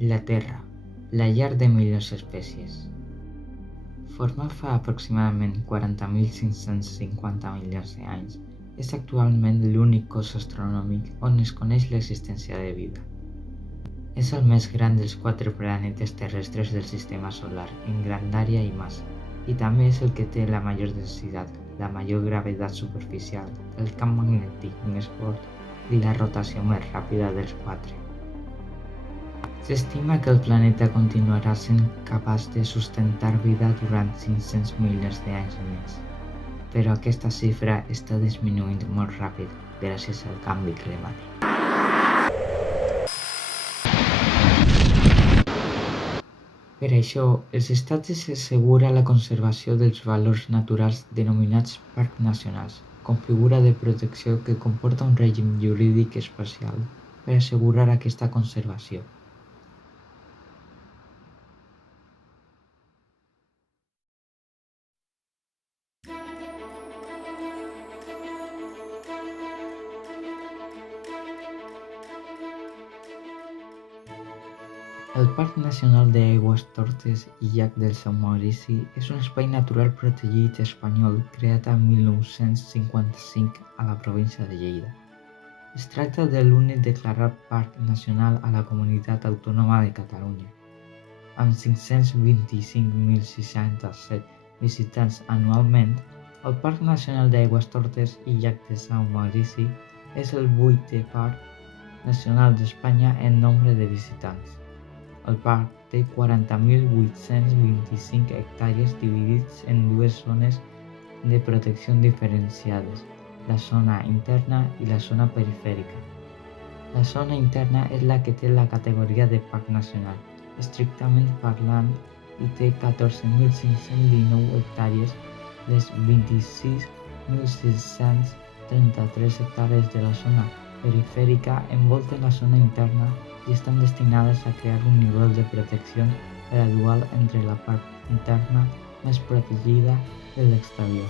La Terra, la llar de millors espècies. Format fa aproximadament 40.550 milions d'anys, és actualment l'únic cos astronòmic on es coneix l'existència de vida. És el més gran dels 4 planetes terrestres del sistema solar en grandària i massa, i també és el que té la major densitat, la major gravetat superficial, el camp magnètic més fort i la rotació més ràpida dels 4. S'estima que el planeta continuarà sent capaç de sustentar vida durant 500 milions d'anys més, però aquesta xifra està disminuint molt ràpid gràcies al canvi climàtic. Per això, els estats assegura la conservació dels valors naturals denominats parcs nacionals, com figura de protecció que comporta un règim jurídic especial per assegurar aquesta conservació. El Parc Nacional d'Aigüestortes i Llac de Sant Maurici és un espai natural protegit espanyol creat el 1955 a la província de Lleida. Es tracta de l'únic declarat parc nacional a la Comunitat Autònoma de Catalunya. Amb 525.067 visitants anualment, el Parc Nacional d'Aigüestortes i Llac de Sant Maurici és el 8è parc nacional d'Espanya en nombre de visitants. El parc té 40.825 hectàrees dividits en dues zones de protecció diferenciades, la zona interna i la zona perifèrica. La zona interna és la que té la categoria de parc nacional, estrictament parlant, i té 14.519 hectàrees. Les 26.633 hectàrees de la zona perifèrica envolten la zona interna i estan destinades a crear un nivell de protecció gradual entre la part interna més protegida i l'exterior.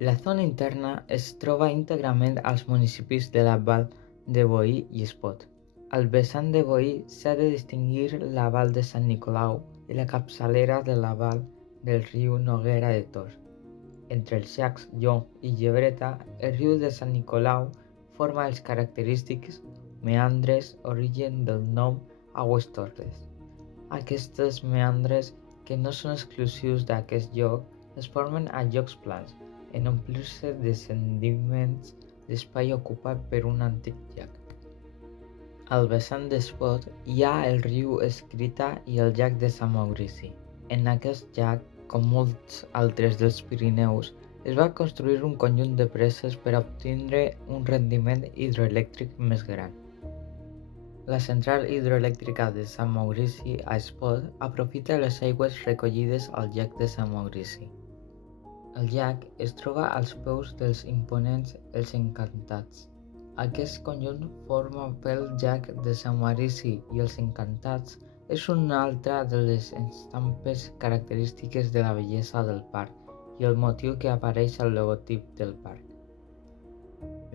La zona interna es troba íntegrament als municipis de la Vall de Boí i Espot. Al vessant de Boí s'ha de distingir la Vall de Sant Nicolau i la capçalera de la vall del riu Noguera de Tor. Entre els llacs Llong i Llebreta, el riu de Sant Nicolau forma els característics meandres origen del nom Aigüestortes. Aquests meandres, que no són exclusius d'aquest lloc, es formen a llocs plans, en omplir-se de sediments l'espai ocupat per un antic llac. Al vessant d'Espot hi ha el riu Escrita i el llac de Sant Maurici. En aquest llac, com molts altres dels Pirineus, es va construir un conjunt de preses per obtindre un rendiment hidroelèctric més gran. La central hidroelèctrica de Sant Maurici a Espot aprofita les aigües recollides al llac de Sant Maurici. El llac es troba als peus dels imponents Els Encantats. Aquest conjunt format pel llac de Sant Maurici i Els Encantats és una altra de les estampes característiques de la bellesa del parc i el motiu que apareix al logotip del parc.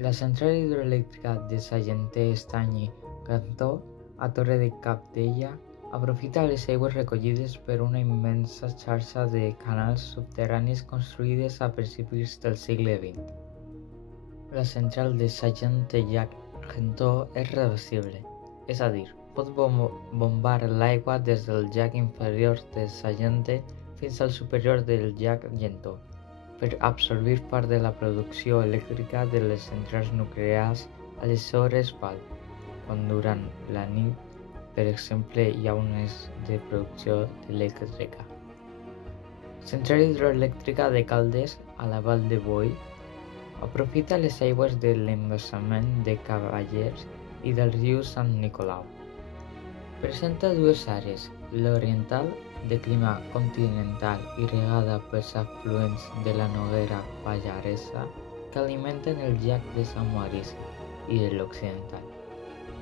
La central hidroelèctrica de Sagenter Estanyi Cantó, a Torre de Cabdella, aprofita les aigües recollides per una immensa xarxa de canals subterranis construïdes a principis del segle XX. La central de Sagenter-Llac-Gentoo és reversible, és a dir, pot bombar l'aigua des del llac inferior de Sagenter fins al superior del llac Gentoo, per absorbir part de la producció elèctrica de les centrals nuclears a les hores vall, quan durant la nit, per exemple, hi ha unes de producció elèctrica. Central hidroelèctrica de Caldes, a la Vall de Boí, aprofita les aigües de l'embassament de Cavallers i del riu Sant Nicolau. Presenta dues àrees, l'oriental, de clima continental i regada pels afluents de la Noguera Pallaresa, que alimenten el llac de Sant Maurici i de l'Occidental,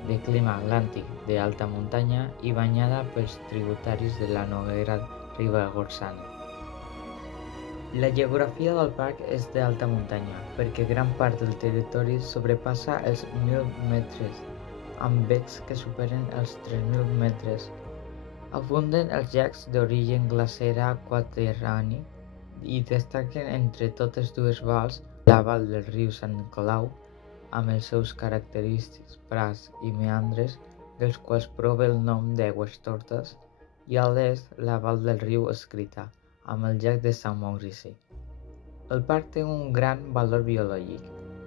de clima atlàntic de alta muntanya i banyada pels tributaris de la Noguera Ribagorçana. La geografia del parc és d'alta muntanya perquè gran part del territori sobrepassa els 1.000 metres, amb becs que superen els 3.000 metres. Abunden els llacs d'origen glacera quaternari i destaquen entre totes dues valls la vall del riu Sant Nicolau, amb els seus característics prats i meandres, dels quals prové el nom d'Aigües Tortes, i a l'est la vall del riu Escrita, amb el llac de Sant Maurici. El parc té un gran valor biològic.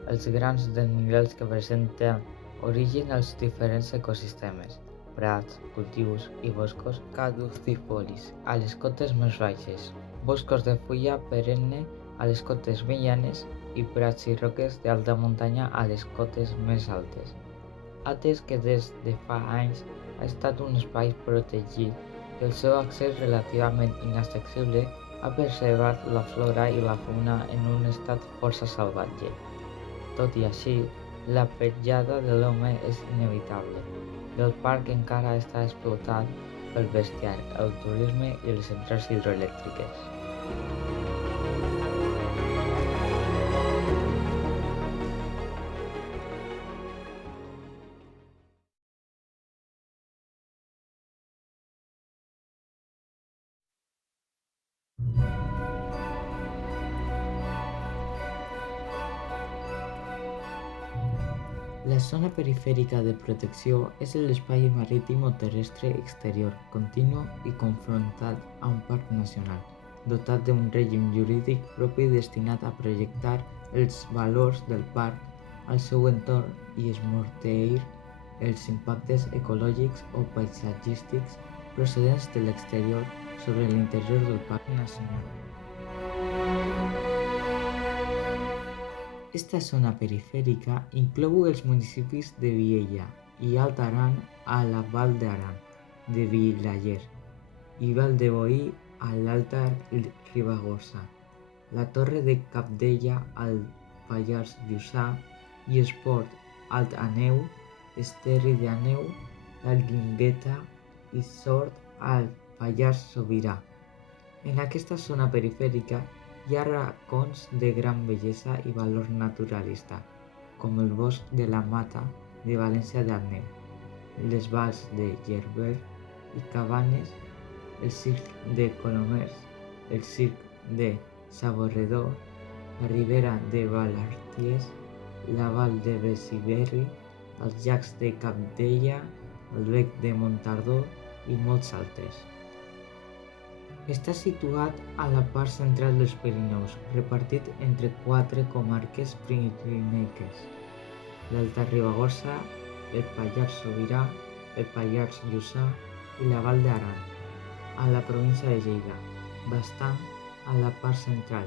Els grans desnivels que presenten origen als diferents ecosistemes, prats, cultius i boscos caducifolis a les cotes més baixes, boscos de fulla perenne a les cotes medianes i prats i roques d'alta muntanya a les cotes més altes. Atès que des de fa anys ha estat un espai protegit i el seu accés relativament inaccessible ha preservat la flora i la fauna en un estat força salvatge. Tot i així, la petjada de l'home és inevitable i el parc encara està explotat pel bestiar, el turisme i les centrals hidroelèctriques. La zona perifèrica de protecció és l'espai marítim o terrestre exterior continu i confrontat a un parc nacional, dotat d'un règim jurídic propi destinat a projectar els valors del parc al seu entorn i esmorteir els impactes ecològics o paisatgístics procedents de l'exterior sobre l'interior del parc nacional. Esta zona perifèrica inclou els municipis de Viella i Alt Aran a la Val d'Aran, de Vilaller i Val de Boí a l'Alta Ribagorça, la Torre de Cabdella al Pallars Jussà i Espot, Alt Àneu, Esterri d'Àneu, la Guingueta i Sort al Pallars Sobirà. En aquesta zona perifèrica hi ha racons de gran bellesa i valor naturalista, com el bosc de la Mata de València d'Àneu, les valls de Gerber i Cabanes, el circ de Colomers, el circ de Saborredor, la ribera de Valarties, la vall de Besiberri, els llacs de Cabdella, el bec de Montardó i molts altres. Està situat a la part central dels Pirineus, repartit entre 4 comarques pirinenques: l'Alta Ribagorça, el Pallars Sobirà, el Pallars Jussà i la Val d'Aran, a la província de Lleida, bastant a la part central,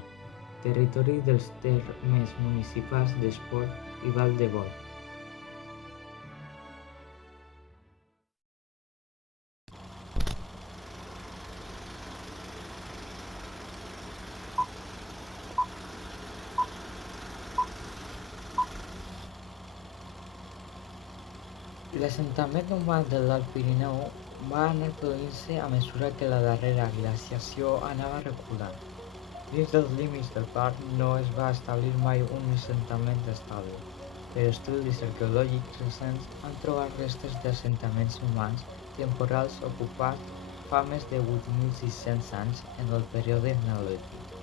territori dels termes municipals d'Espot i Val de Boí. L'assentament humà de l'Alt Pirineu va anar produint-se a mesura que la darrera glaciació anava reculant. Dins dels límits del parc no es va establir mai un assentament estable, però estudis arqueològics recents han trobat restes d'assentaments humans temporals ocupats fa més de 8.600 anys en el període neolític.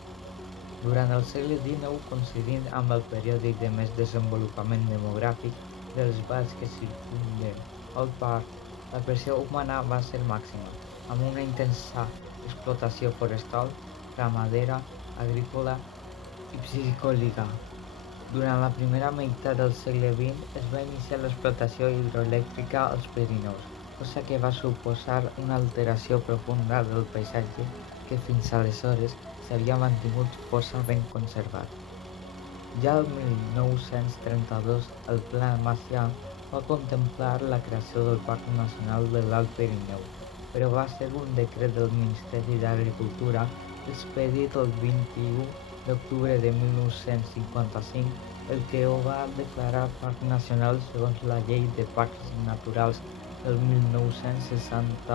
Durant el segle XIX, coincidint amb el període de més desenvolupament demogràfic dels valls que circumden el parc, la pressió humana va ser màxima, amb una intensa explotació forestal, ramadera, agrícola i piscícola. Durant la primera meitat del segle XX es va iniciar l'explotació hidroelèctrica als Pirineus, cosa que va suposar una alteració profunda del paisatge que fins aleshores s'havia mantingut força ben conservat. Ja el 1932 el Pla Macià va contemplar la creació del Parc Nacional de l'Alt Pirineu, però va ser un decret del Ministeri d'Agricultura expedit el 21 d'octubre de 1955, el que ho va declarar Parc Nacional segons la Llei de Parcs Naturals del 1960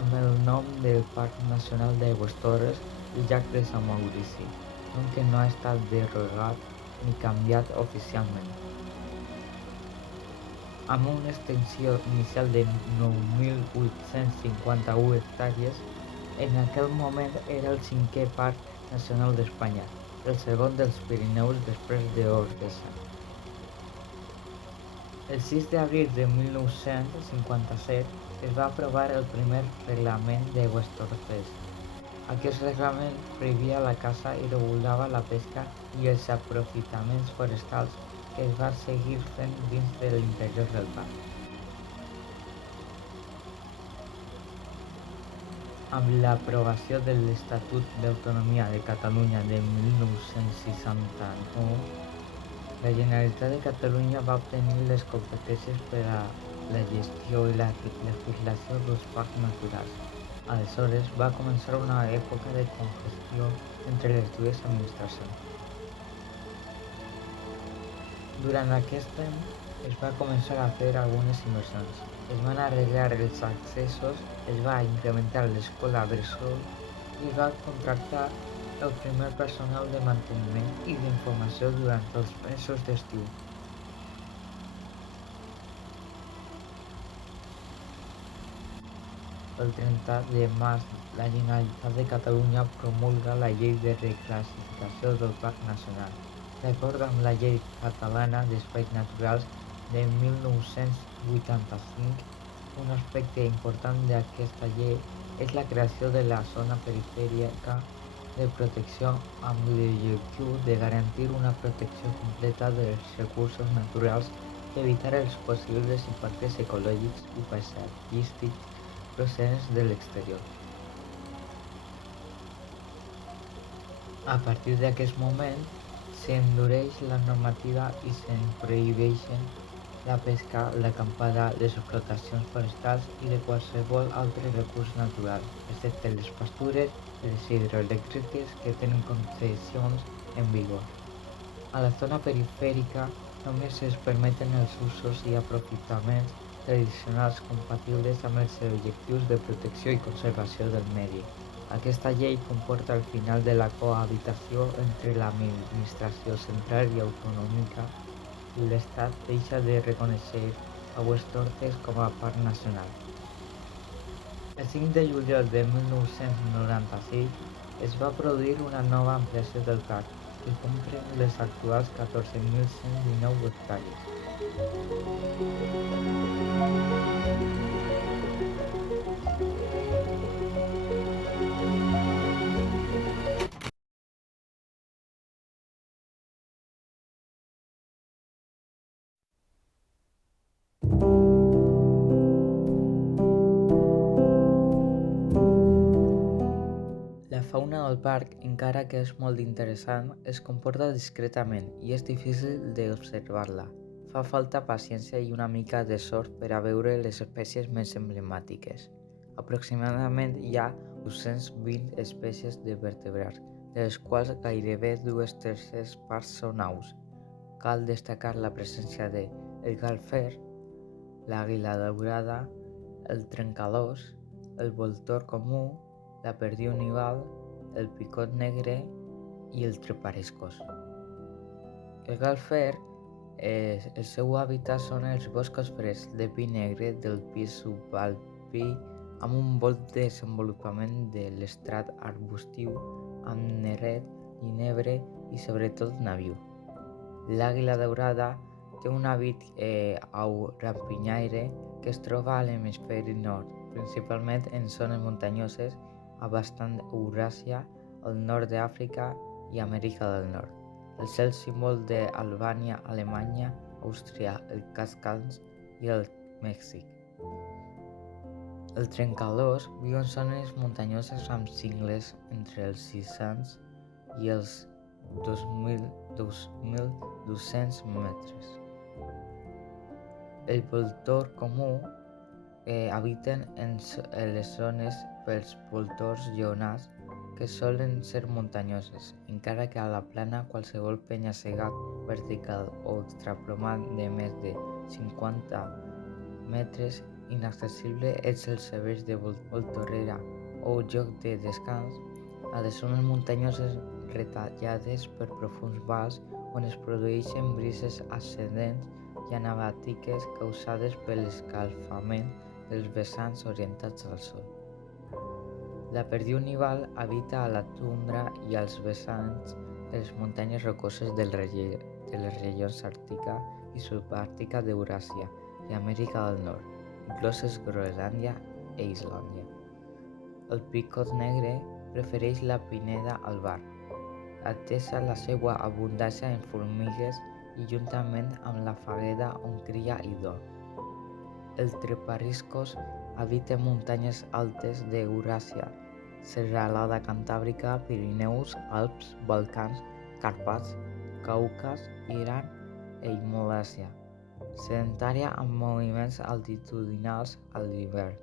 amb el nom de Parc Nacional d'Aigües-Torres i Llac de Sant Maurici, nom que no ha estat derogat ni canviat oficialment. Amb una extensió inicial de 9.851 hectàrees, en aquell moment era el 5è parc nacional d'Espanya, el segon dels Pirineus després d'Ordesa. El 6 d'abril de 1957 es va aprovar el primer reglament d'Aigües-Torres. Aquest reglament prohibia la caça i regulava la pesca i els aprofitaments forestals que es va seguir fent dins de l'interior del parc. Amb l'aprovació de l'Estatut d'Autonomia de Catalunya de 1969, la Generalitat de Catalunya va obtenir les competències per a la gestió i la legislació dels parcs naturals. Aleshores va començar una època de congestió entre les dues administracions. Durant aquest temps es va començar a fer algunes inversions. Es van arreglar els accessos, es va incrementar l'escola bressol i es va contractar el primer personal de manteniment i d'informació durant els mesos d'estiu. El 30 de març, la Generalitat de Catalunya promulga la Llei de Reclassificació del Parc Nacional. D'acord amb la Llei Catalana d'Espais Naturals de 1985, un aspecte important d'aquesta llei és la creació de la zona perifèrica de protecció amb l'objectiu de garantir una protecció completa dels recursos naturals i evitar els possibles impactes ecològics i paisatgístics procedents de l'exterior. A partir d'aquest moment, s'endureix la normativa i se'n prohibeixen la pesca, l'acampada, les explotacions forestals i de qualsevol altre recurs natural, excepte les pastures i les hidroelèctriques que tenen concessions en vigor. A la zona perifèrica només es permeten els usos i aprofitaments tradicionals compatibles amb els objectius de protecció i conservació del medi. Aquesta llei comporta el final de la cohabitació entre l'administració central i autonòmica i l'Estat deixa de reconèixer Aigües-Torres com a parc nacional. El 5 de juliol de 1996 es va produir una nova ampliació del parc, que comprèn les actuals 14.119 hectàrees. La fauna del parc, encara que és molt interessant, es comporta discretament i és difícil d'observar-la. Fa falta paciència i una mica de sort per a veure les espècies més emblemàtiques. Aproximadament hi ha 220 espècies de vertebrats, de les quals gairebé 2/3 parts són aus. Cal destacar la presència de el galfer, l'àguila daurada, el trencalòs, el voltor comú, la perdiu nival, el picot negre i el treparescos. El galfer, el seu hàbitat són els boscos frescs de pi negre del pi subalpí amb un bon desenvolupament de l'estrat arbustiu amb neret, ginebre i sobretot nabiu. L'àguila daurada té un hàbit rampinyaire que es troba a l'hemisferi nord, principalment en zones muntanyoses abastant Euràsia, el nord d'Àfrica i Amèrica del Nord. El cel símbol d'Albània, Alemanya, Àustria, el Cascans i el Mèxic. El trencalòs viu en zones muntanyoses amb cingles entre els 600 i els 2.200 metres. El voltor comú habiten en les zones pels voltors lleonats que solen ser muntanyoses, encara que a la plana qualsevol penya-segat vertical o extraplomat de més de 50 metres inaccessible és el serveix de voltorrera o lloc de descans a les zones muntanyoses retallades per profunds vals on es produeixen brises ascendents i anabàtiques causades per l'escalfament dels vessants orientats al sol. La perdiu nival habita a la tundra i als vessants de les muntanyes rocoses de les regions àrtica i subàrtica d'Euràsia i Amèrica del Nord, incloses Groenlàndia i Islàndia. El picot negre prefereix la pineda albar, atesa la seva abundància en formigues i juntament amb la fagueda on cria i dorm. El treparriscos habita muntanyes altes d'Euràsia, Serralada Cantàbrica, Pirineus, Alps, Balcans, Carpats, Caucas, Iran i Molàsia. Sedentària amb moviments altitudinals a l'hivern.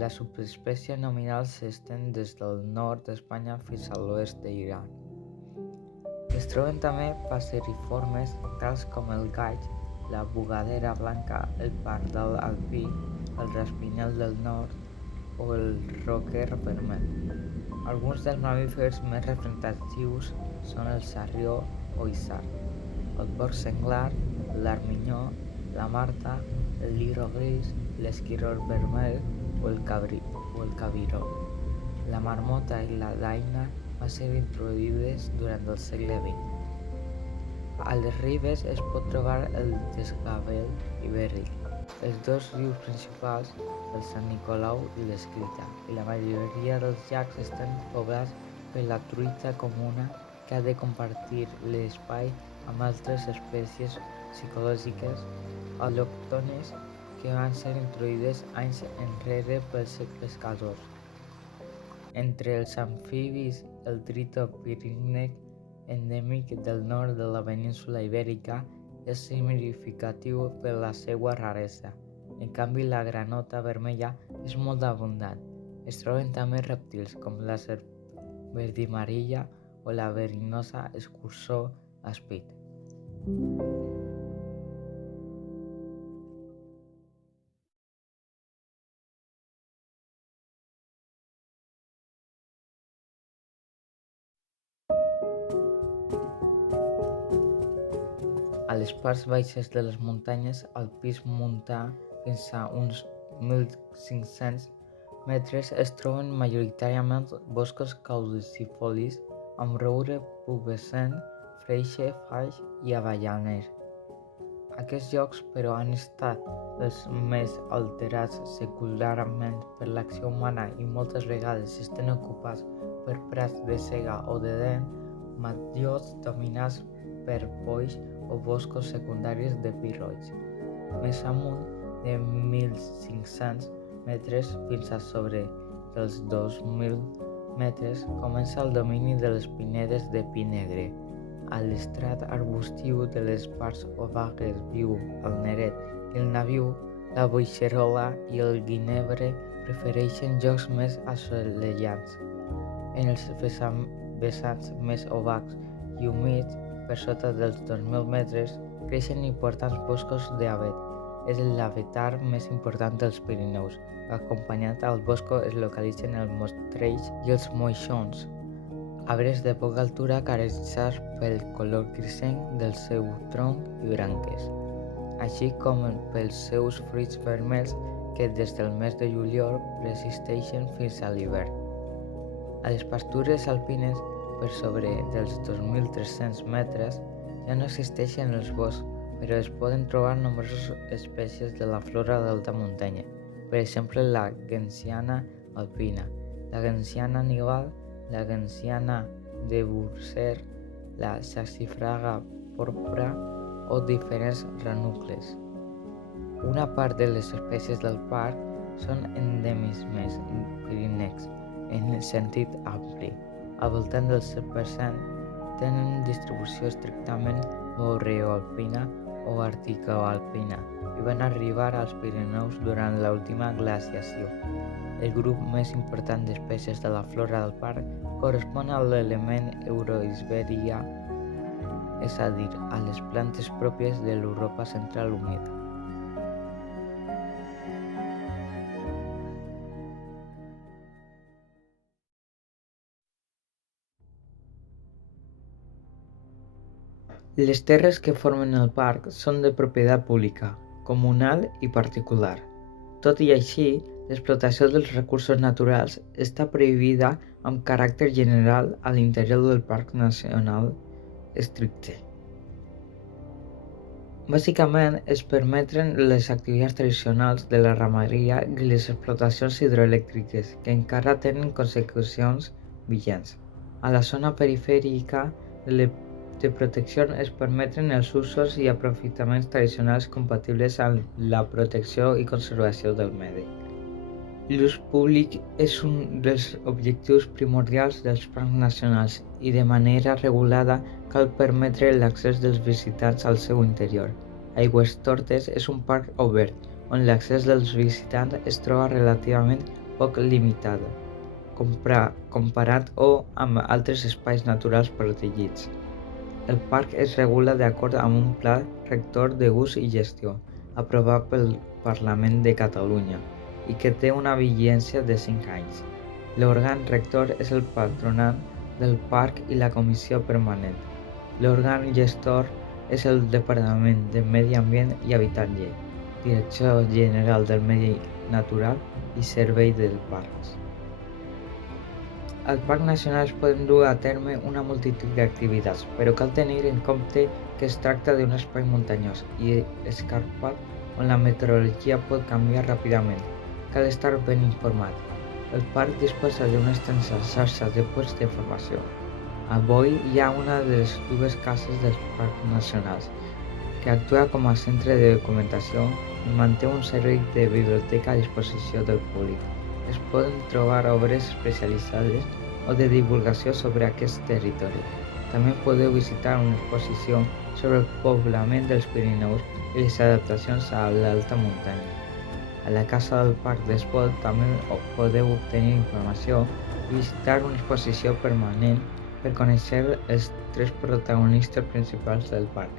La subespècie nominal s'estén des del nord d'Espanya fins a l'oest d'Iran. Es troben també passeriformes tals com el gaig, la bugadera blanca, el pardal alpí, el raspinel del nord o el roquer vermell. Alguns dels mamífers més representatius són el sarrió o isard, el porc senglar, l'arminyó, la marta, el liró gris, l'esquirol vermell o el cabiró. La marmota i la daina van ser introduïdes durant el segle XX. A les ribes es pot trobar el desgavell ibèric, els dos rius principals, el Sant Nicolau i l'Escrita, i la majoria dels llacs estan poblats per la truita comuna que ha de compartir l'espai amb altres espècies psicològiques al·lòctones que van ser introduïdes anys enrere pels pescadors. Entre els amfibis, el tritó pirínec, endèmic del nord de la península ibèrica, és significatiu per la seva raresa. En canvi, la granota vermella és molt abundant. Es troben també rèptils com la serp verdimarilla o la verinosa escurçó aspit. A les parts baixes de les muntanyes, al pis montà fins a uns 1.500 metres, es troben majoritàriament boscos caducifolis amb roure pubescent, freixe, faig i avellaner. Aquests llocs, però, han estat els més alterats secularment per l'acció humana i moltes vegades estan ocupats per prats de sega o de dent, matllors dominats per boix o boscos secundaris de pi roig. Més amunt de 1.500 metres fins a sobre dels 2.000 metres comença el domini de les pinedes de pi negre. A l'estrat arbustiu de les parts obagues viu el neret i el nabiu, la boixerola i el ginebre prefereixen llocs més assolellats. En els vessants més obacs i humits, per sota dels 2.000 metres, creixen importants boscos d'avet. És l'avetar més important dels Pirineus. Acompanyat al bosc es localitzen els mostrells i els moixons, arbres de poca altura caracteritzats pel color grisenc del seu tronc i branques, així com pels seus fruits vermells que des del mes de juliol persisteixen fins a l'hivern. A les pastures alpines, per sobre dels 2.300 metres, ja no existeixen els boscs, però es poden trobar nombroses espècies de la flora d'alta muntanya, per exemple la genciana alpina, la genciana nival, la genciana de Burser, la saxifraga porpra o diferents ranuncles. Una part de les espècies del parc són endemismes pirinencs en el sentit ampli. Al voltant del 7% tenen distribució estrictament boreoalpina o articoalpina i van arribar als Pirineus durant l'última glaciació. El grup més important d'espècies de la flora del parc correspon a l'element Euroisberia, és a dir, a les plantes pròpies de l'Europa central humida. Les terres que formen el parc són de propietat pública, comunal i particular. Tot i així, l'explotació dels recursos naturals està prohibida amb caràcter general a l'interior del Parc Nacional estricte. Bàsicament, es permeten les activitats tradicionals de la ramaderia i les explotacions hidroelèctriques, que encara tenen consecucions vigents. A la zona perifèrica de protecció es permeten els usos i aprofitaments tradicionals compatibles amb la protecció i conservació del medi. L'ús públic és un dels objectius primordials dels parcs nacionals i de manera regulada cal permetre l'accés dels visitants al seu interior. Aigüestortes és un parc obert, on l'accés dels visitants es troba relativament poc limitat, comparat amb altres espais naturals protegits. El parc es regula d'acord amb un pla rector d'ús i gestió, aprovat pel Parlament de Catalunya, i que té una vigència de 5 anys. L'òrgan rector és el Patronat del Parc i la Comissió Permanent. L'òrgan gestor és el Departament de Medi Ambient i Habitatge, Direcció General del Medi Natural i Servei dels Parcs. Al Parc Nacional es poden dur a terme una multitud d'activitats, però cal tenir en compte que es tracta d'un espai muntanyós i escarpat on la meteorologia pot canviar ràpidament. Cal estar ben informat. El parc disposa d'una extensa xarxa de punts d'informació. A Boí hi ha una de les dues cases dels parcs nacionals, que actua com a centre de documentació i manté un servei de biblioteca a disposició del públic. Es poden trobar obres especialitzades o de divulgació sobre aquest territori. També podeu visitar una exposició sobre el poblament dels Pirineus i les adaptacions a l'alta muntanya. A la Casa del Parc d'Espot també podeu obtenir informació i visitar una exposició permanent per conèixer els 3 protagonistes principals del parc: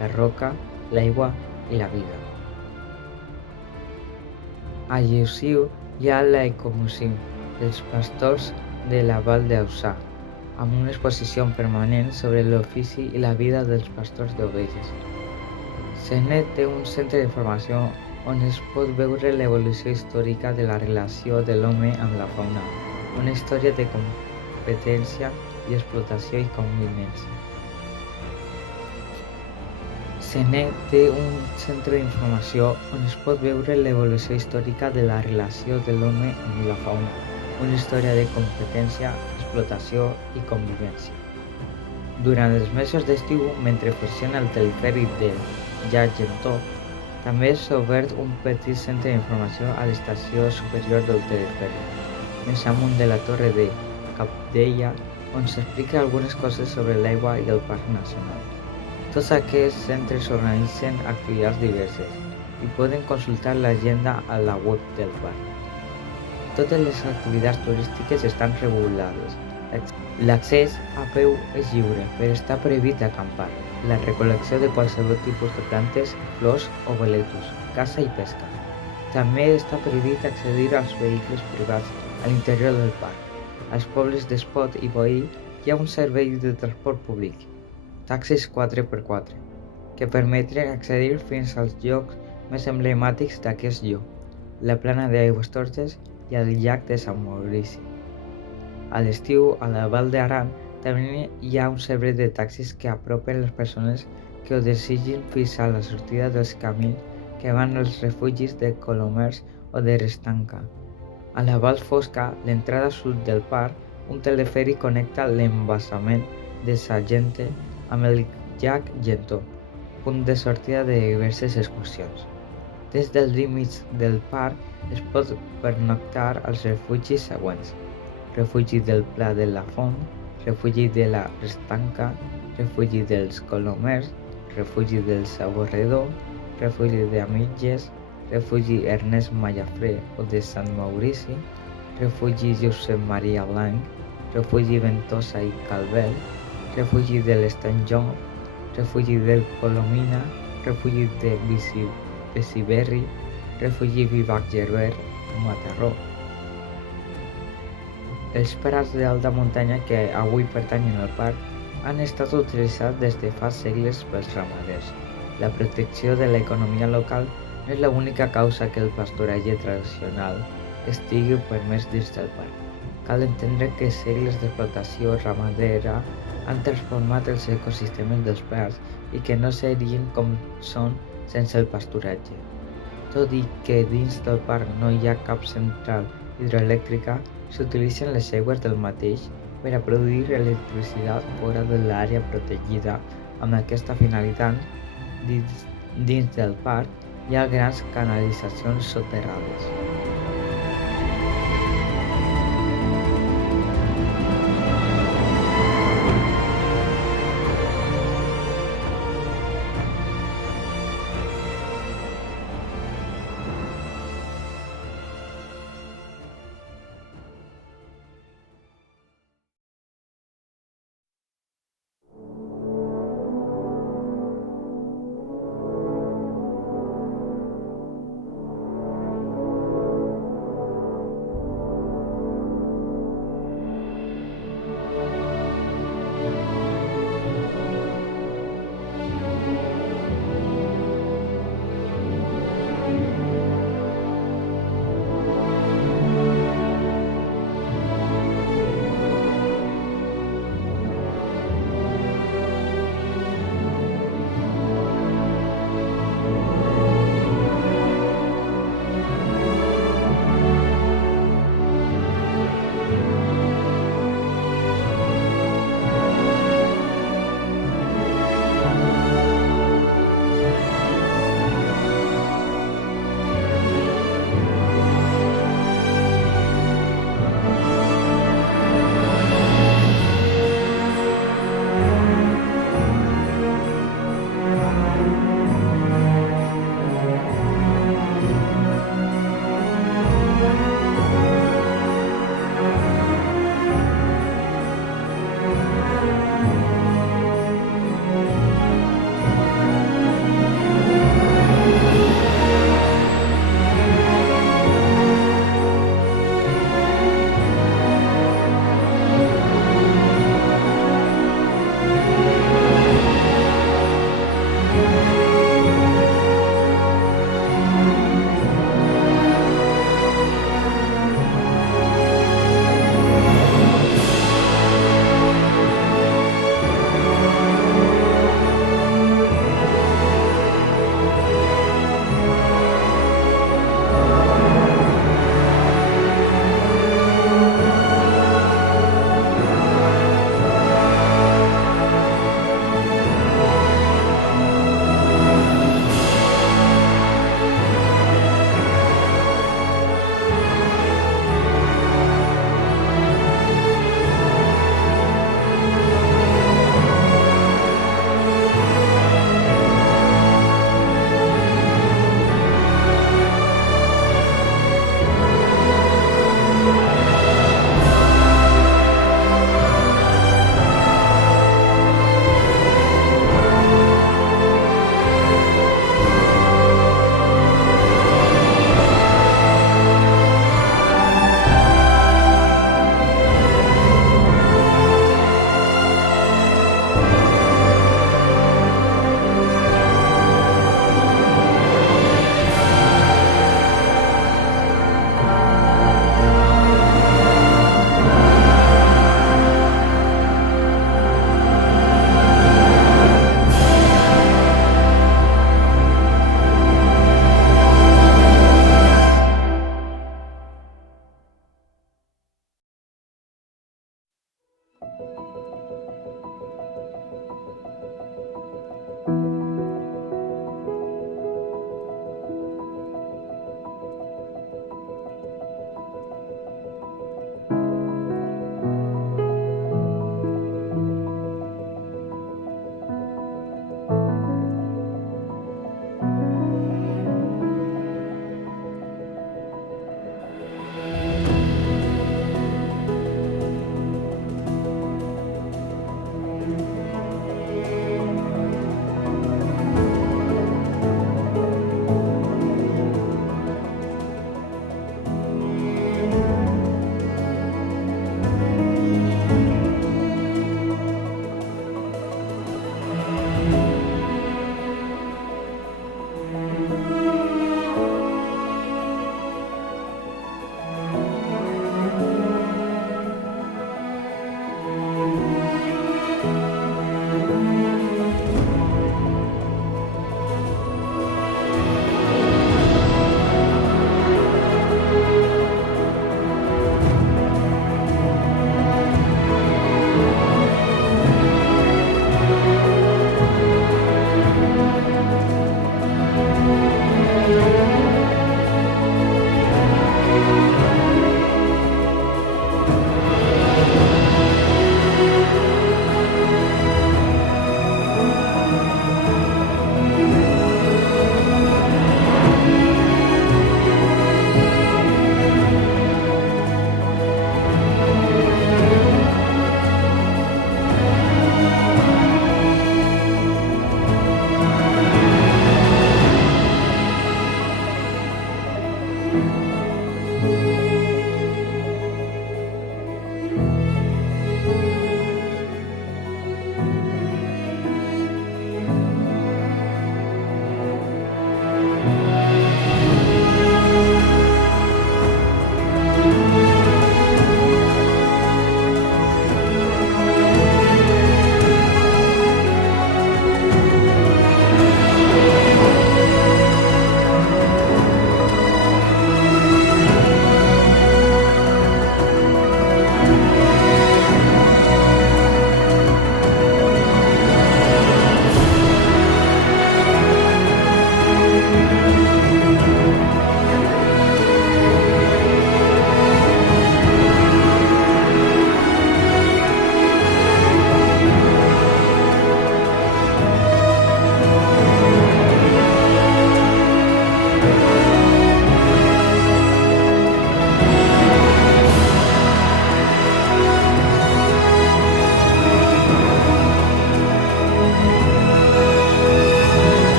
la roca, l'aigua i la vida. A Lleusiu hi ha l'Ecomuseu dels Pastors de la Val d'Ausà, amb una exposició permanent sobre l'ofici i la vida dels pastors d'ovelles. Senet té un centre d'informació on es pot veure l'evolució històrica de la relació de l'home amb la fauna, una història de competència i explotació i convivència. Senet té un centre d'informació on es pot veure l'evolució històrica de la relació de l'home amb la fauna, una història de competència, explotació i convivència. Durant els mesos d'estiu, mentre funciona el telefèric de Llac Gentó, també s'ha obert un petit centre d'informació a l'estació superior del telefèric, més amunt de la torre de Cabdella, on s'explica algunes coses sobre l'aigua i el Parc Nacional. Tots aquests centres organitzen activitats diverses i poden consultar l'agenda a la web del parc. Totes les activitats turístiques estan regulades. L'accés a peu és lliure, però està prohibit acampar, la recol·lecció de qualsevol tipus de plantes, flors o boletus, caça i pesca. També està prohibit accedir als vehicles privats a l'interior del parc. Als pobles d'Espot i Boí hi ha un servei de transport públic, taxis 4x4, que permeten accedir fins als llocs més emblemàtics d'aquest lloc, la plana d'Aigüestortes i al llac de Sant Maurici. A l'estiu, a la Val d'Aran, també hi ha un servei de taxis que apropen les persones que ho desitgin fins a la sortida dels camins que van als refugis de Colomers o de Restanca. A la Val Fosca, l'entrada sud del parc, un telefèric connecta l'embassament de Sagente amb el llac Gentó, punt de sortida de diverses excursions. Des dels límits del parc es pot pernoctar als refugis següents: refugi del Pla de la Font, refugi de la Restanca, refugi dels Colomers, refugi del Saborredor, refugi de Amitges, Refugi Ernest Mallafré o de Sant Maurici, Refugi Josep Maria Blanc, Refugi Ventosa i Calvel, Refugi de l'Estany Jonc, Refugi del Colomina, Refugi de Besiberri, Refugi Vivac Gerber, Matarró. Els prats d'alta muntanya que avui pertanyen al parc han estat utilitzats des de fa segles pels ramaders. La protecció de l'economia local no és l'única causa que el pasturatge tradicional estigui permès dins del parc. Cal entendre que segles d'explotació ramadera han transformat els ecosistemes dels parcs i que no serien com són sense el pasturatge. Tot i que dins del parc no hi ha cap central hidroelèctrica, s'utilitzen les aigües del mateix per a produir electricitat fora de l'àrea protegida. Amb aquesta finalitat, dins del parc hi ha grans canalitzacions soterrades.